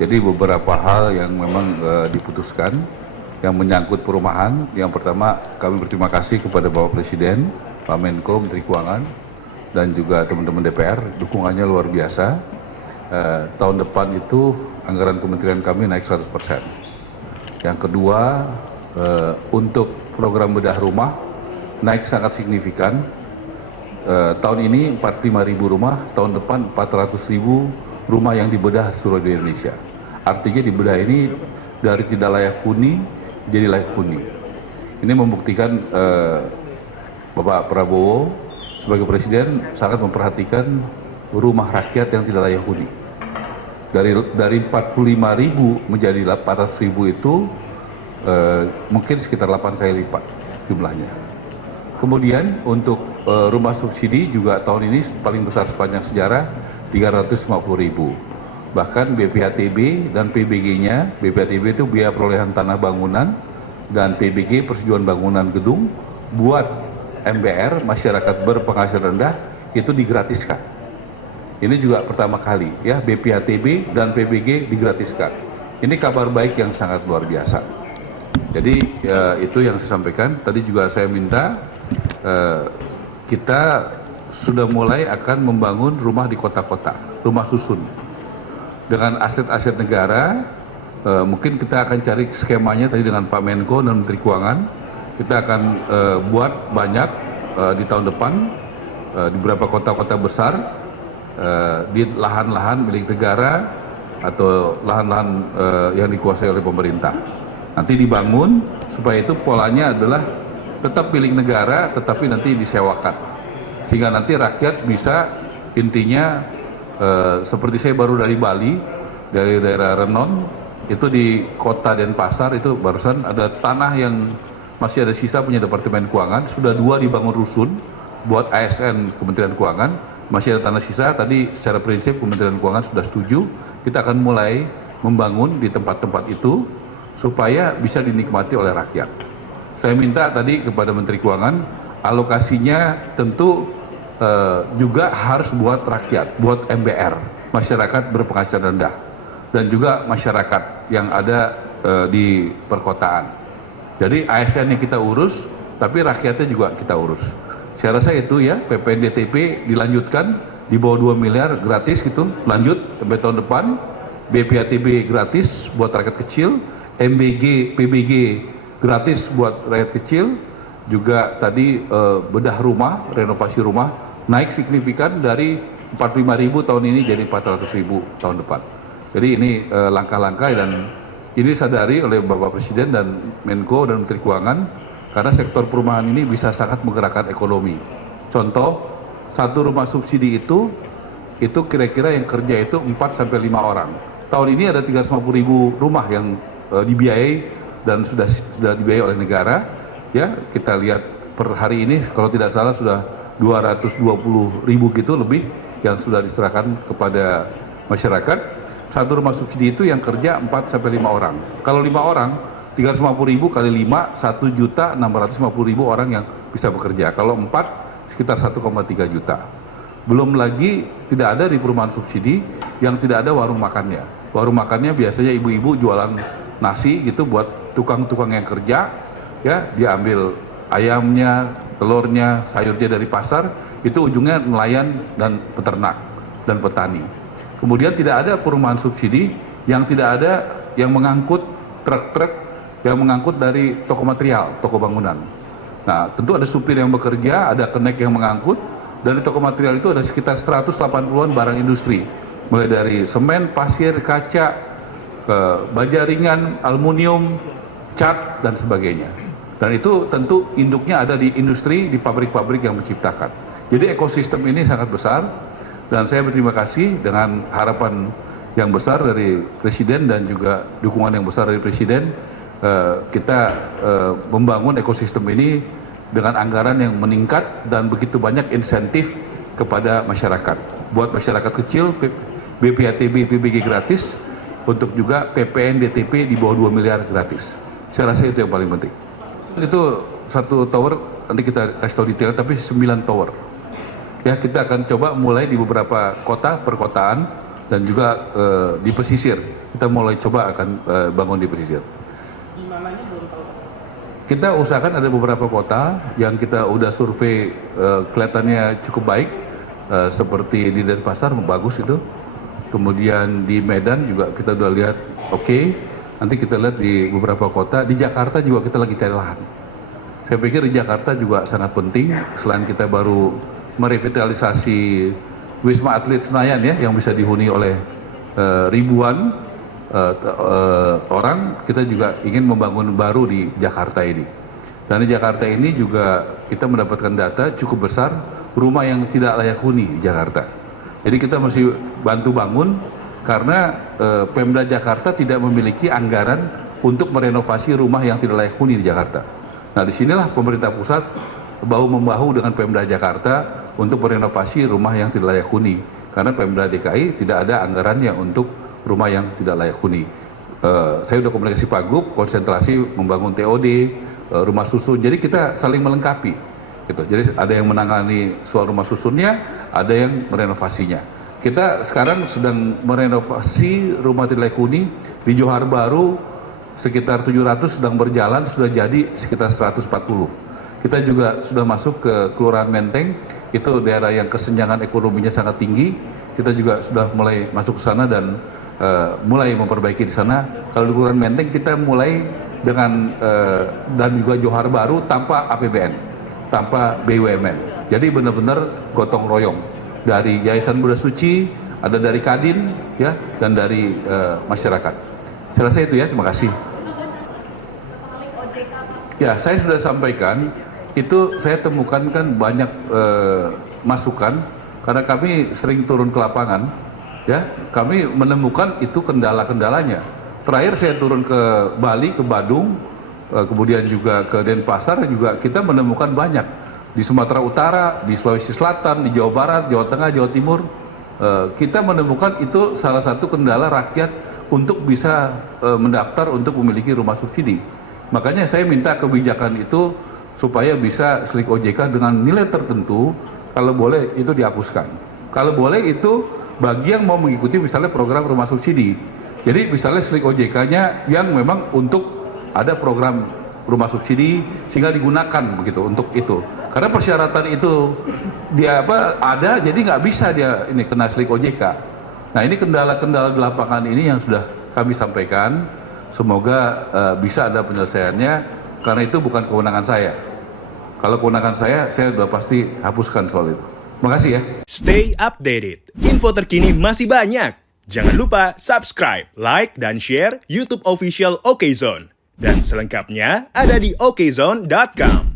Jadi beberapa hal yang memang diputuskan yang menyangkut perumahan. Yang pertama, kami berterima kasih kepada Bapak Presiden, Pak Menko, Menteri Keuangan, dan juga teman-teman DPR, dukungannya luar biasa. Tahun depan itu anggaran kementerian kami naik 100%. Yang kedua, untuk program bedah rumah naik sangat signifikan. Tahun ini 45.000 rumah, tahun depan 400.000 rumah yang dibedah seluruh di Indonesia. Artinya dibedah ini dari tidak layak huni jadi layak huni. Ini membuktikan Bapak Prabowo sebagai Presiden sangat memperhatikan rumah rakyat yang tidak layak huni. Dari 45.000 menjadi 400.000 itu mungkin sekitar 8 kali lipat jumlahnya. Kemudian untuk rumah subsidi juga tahun ini paling besar sepanjang sejarah, 350.000. Bahkan BPHTB dan PBG-nya, BPHTB itu biaya perolehan tanah bangunan, dan PBG persetujuan bangunan gedung, buat MBR, masyarakat berpenghasilan rendah, itu digratiskan. Ini juga pertama kali ya, BPHTB dan PBG digratiskan. Ini kabar baik yang sangat luar biasa. Jadi itu yang saya sampaikan. Tadi juga saya minta kita sudah mulai akan membangun rumah di kota-kota, rumah susun. Dengan aset-aset negara, mungkin kita akan cari skemanya tadi dengan Pak Menko dan Menteri Keuangan. Kita akan buat banyak di tahun depan di beberapa kota-kota besar, di lahan-lahan milik negara atau lahan-lahan yang dikuasai oleh pemerintah. Nanti dibangun supaya itu polanya adalah tetap milik negara, tetapi nanti disewakan. Sehingga nanti rakyat bisa, intinya seperti saya baru dari Bali, dari daerah Renon, itu di kota Denpasar itu barusan ada tanah yang masih ada sisa punya Departemen Keuangan, sudah 2 dibangun rusun buat ASN Kementerian Keuangan, masih ada tanah sisa. Tadi secara prinsip Kementerian Keuangan sudah setuju, kita akan mulai membangun di tempat-tempat itu supaya bisa dinikmati oleh rakyat. Saya minta tadi kepada Menteri Keuangan, alokasinya tentu juga harus buat rakyat, buat MBR, masyarakat berpenghasilan rendah, dan juga masyarakat yang ada di perkotaan. Jadi ASN-nya kita urus, tapi rakyatnya juga kita urus. Saya rasa itu ya, PPNDTP dilanjutkan di bawah 2 miliar gratis gitu, lanjut sampai tahun depan. BPHTB gratis buat rakyat kecil, MBG, PBG gratis buat rakyat kecil, juga tadi bedah rumah, renovasi rumah naik signifikan dari 45.000 tahun ini jadi 400.000 tahun depan. Jadi ini langkah-langkah dan ini disadari oleh Bapak Presiden dan Menko dan Menteri Keuangan, karena sektor perumahan ini bisa sangat menggerakkan ekonomi. Contoh, satu rumah subsidi itu kira-kira yang kerja itu 4-5 orang. Tahun ini ada 350.000 rumah yang dibiayai dan sudah dibiayai oleh negara. Ya, kita lihat per hari ini kalau tidak salah sudah 220.000 gitu lebih yang sudah diserahkan kepada masyarakat. Satu rumah subsidi itu yang kerja 4-5 orang. Kalau 5 orang, 350.000 kali 5, 1.650.000 orang yang bisa bekerja. Kalau 4, sekitar 1,3 juta. Belum lagi tidak ada di perumahan subsidi yang tidak ada warung makannya. Warung makannya biasanya ibu-ibu jualan nasi gitu buat tukang-tukang yang kerja, ya, diambil ayamnya, telurnya, sayurnya dari pasar, itu ujungnya nelayan dan peternak dan petani. Kemudian tidak ada perumahan subsidi yang tidak ada yang mengangkut truk-truk yang mengangkut dari toko material, toko bangunan. Nah, tentu ada supir yang bekerja, ada kenek yang mengangkut, dan di toko material itu ada sekitar 180-an barang industri, mulai dari semen, pasir, kaca, ke baja ringan, aluminium, cat, dan sebagainya. Dan itu tentu induknya ada di industri, di pabrik-pabrik yang menciptakan. Jadi ekosistem ini sangat besar, dan saya berterima kasih dengan harapan yang besar dari Presiden dan juga dukungan yang besar dari Presiden. Kita membangun ekosistem ini dengan anggaran yang meningkat dan begitu banyak insentif kepada masyarakat. Buat masyarakat kecil, BPHTB, PBG gratis, untuk juga PPN, DTP di bawah 2 miliar gratis. Saya rasa itu yang paling penting. Itu satu tower, nanti kita kasih tahu detail, tapi 9 tower. Ya, kita akan coba mulai di beberapa kota, perkotaan, dan juga di pesisir. Kita mulai coba akan bangun di pesisir. Di mananya belum tahu. Kita usahakan ada beberapa kota yang kita udah survei kelihatannya cukup baik, seperti di Denpasar bagus itu. Kemudian di Medan juga kita udah lihat oke. Nanti kita lihat di beberapa kota. Di Jakarta juga kita lagi cari lahan. Saya pikir di Jakarta juga sangat penting, selain kita baru merevitalisasi Wisma Atlet Senayan ya, yang bisa dihuni oleh ribuan orang, kita juga ingin membangun baru di Jakarta ini. Dan di Jakarta ini juga kita mendapatkan data cukup besar rumah yang tidak layak huni di Jakarta. Jadi kita masih bantu bangun karena Pemda Jakarta tidak memiliki anggaran untuk merenovasi rumah yang tidak layak huni di Jakarta. Nah, disinilah pemerintah pusat bahu-membahu dengan Pemda Jakarta untuk merenovasi rumah yang tidak layak huni. Karena Pemda DKI tidak ada anggarannya untuk rumah yang tidak layak huni. Saya sudah komunikasi Pak Gub, konsentrasi membangun TOD, rumah susun. Jadi kita saling melengkapi. Gitu. Jadi ada yang menangani soal rumah susunnya, ada yang merenovasinya. Kita sekarang sedang merenovasi rumah tidak layak huni di Johar Baru. Sekitar 700 sedang berjalan, sudah jadi sekitar 140. Kita juga sudah masuk ke Kelurahan Menteng, itu daerah yang kesenjangan ekonominya sangat tinggi. Kita juga sudah mulai masuk ke sana dan mulai memperbaiki di sana. Kalau di Kelurahan Menteng kita mulai dengan dan juga Johar Baru tanpa APBN, tanpa BUMN. Jadi benar-benar gotong royong dari Yayasan Buddha Suci, ada dari Kadin, ya, dan dari masyarakat. Saya rasa itu ya, terima kasih. Ya, saya sudah sampaikan, itu saya temukan kan banyak masukan, karena kami sering turun ke lapangan, ya, kami menemukan itu kendala-kendalanya. Terakhir saya turun ke Bali, ke Badung, kemudian juga ke Denpasar, juga kita menemukan banyak. Di Sumatera Utara, di Sulawesi Selatan, di Jawa Barat, Jawa Tengah, Jawa Timur, kita menemukan itu salah satu kendala rakyat untuk bisa mendaftar untuk memiliki rumah subsidi. Makanya saya minta kebijakan itu supaya bisa slik OJK dengan nilai tertentu, kalau boleh itu dihapuskan. Kalau boleh itu bagi yang mau mengikuti misalnya program rumah subsidi. Jadi misalnya slik OJK-nya yang memang untuk ada program rumah subsidi sehingga digunakan begitu untuk itu. Karena persyaratan itu dia ada, jadi nggak bisa dia ini kena slik OJK. Nah, ini kendala-kendala di lapangan ini yang sudah kami sampaikan. Semoga bisa ada penyelesaiannya, karena itu bukan kewenangan saya. Kalau kewenangan saya sudah pasti hapuskan soal itu. Makasih ya. Stay updated. Info terkini masih banyak. Jangan lupa subscribe, like, dan share YouTube official OKZone. Dan selengkapnya ada di okezone.com.